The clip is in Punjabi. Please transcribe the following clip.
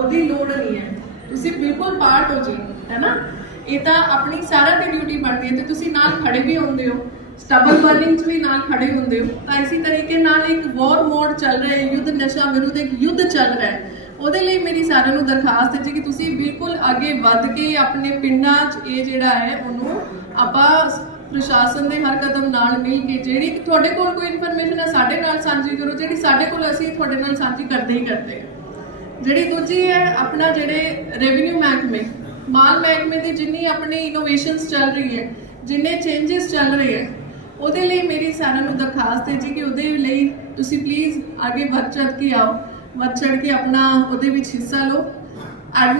ਕੋਈ ਲੋੜ ਨਹੀਂ ਹੈ। ਤੁਸੀਂ ਬਿਲਕੁਲ ਪਾਰਟ ਹੋ ਜੀ ਹੈ ਇਹ ਤਾਂ ਆਪਣੀ ਸਾਰਿਆਂ ਦੀ ਡਿਊਟੀ ਬਣਦੀ ਹੈ ਤੇ ਤੁਸੀਂ ਨਾਲ ਖੜੇ ਵੀ ਹੁੰਦੇ ਹੋ। ਸਟਬਲ ਬਰਨਿੰਗ 'ਚ ਵੀ ਨਾਲ ਖੜੇ ਹੁੰਦੇ ਹੋ। ਤਾਂ ਇਸੇ ਤਰੀਕੇ ਨਾਲ ਇੱਕ ਵਾਰ ਮੋਡ ਚੱਲ ਰਿਹਾ ਹੈ, ਯੁੱਧ ਨਸ਼ਾ ਵਿਰੁੱਧ ਇੱਕ ਯੁੱਧ ਚੱਲ ਰਿਹਾ ਹੈ। ਉਹਦੇ ਲਈ ਮੇਰੀ ਸਾਰਿਆਂ ਨੂੰ ਦਰਖਾਸਤ ਹੈ ਜੀ ਕਿ ਤੁਸੀਂ ਬਿਲਕੁਲ ਅੱਗੇ ਵੱਧ ਕੇ ਆਪਣੇ ਪਿੰਡਾਂ 'ਚ ਇਹ ਜਿਹੜਾ ਹੈ, ਉਹਨੂੰ ਆਪਾਂ ਪ੍ਰਸ਼ਾਸਨ ਦੇ ਹਰ ਕਦਮ ਨਾਲ ਮਿਲ ਕੇ ਜਿਹੜੀ ਤੁਹਾਡੇ ਕੋਲ ਕੋਈ ਇਨਫੋਰਮੇਸ਼ਨ ਹੈ, ਸਾਡੇ ਨਾਲ ਸਾਂਝੀ ਕਰੋ। ਜਿਹੜੀ ਸਾਡੇ ਕੋਲ ਅਸੀਂ ਤੁਹਾਡੇ ਨਾਲ ਸਾਂਝੀ ਕਰਦੇ ਹੀ ਕਰਦੇ ਹਾਂ। ਜਿਹੜੀ ਦੂਜੀ ਹੈ ਆਪਣਾ ਜਿਹੜੇ ਰੈਵਨਿਊ ਮਹਿਕਮੇ, ਮਾਲ ਮਹਿਕਮੇ ਦੀ ਜਿੰਨੀ ਆਪਣੀ ਇਨੋਵੇਸ਼ਨਸ ਚੱਲ ਰਹੀ ਹੈ, ਜਿੰਨੇ ਚੇਂजेस ਚੱਲ ਰਹੇ ਹੈ, ਉਹਦੇ ਲਈ ਮੇਰੀ ਸਾਰਿਆਂ ਨੂੰ ਦਰਖਾਸਤ ਹੈ ਜੀ ਕਿ ਉਹਦੇ ਲਈ ਤੁਸੀਂ ਪਲੀਜ਼ ਅੱਗੇ ਵੱਧ ਚੜ ਕੇ ਆਓ, ਵੱਧ ਚੜ ਕੇ ਆਪਣਾ ਉਹਦੇ ਵਿੱਚ ਹਿੱਸਾ ਲਓ।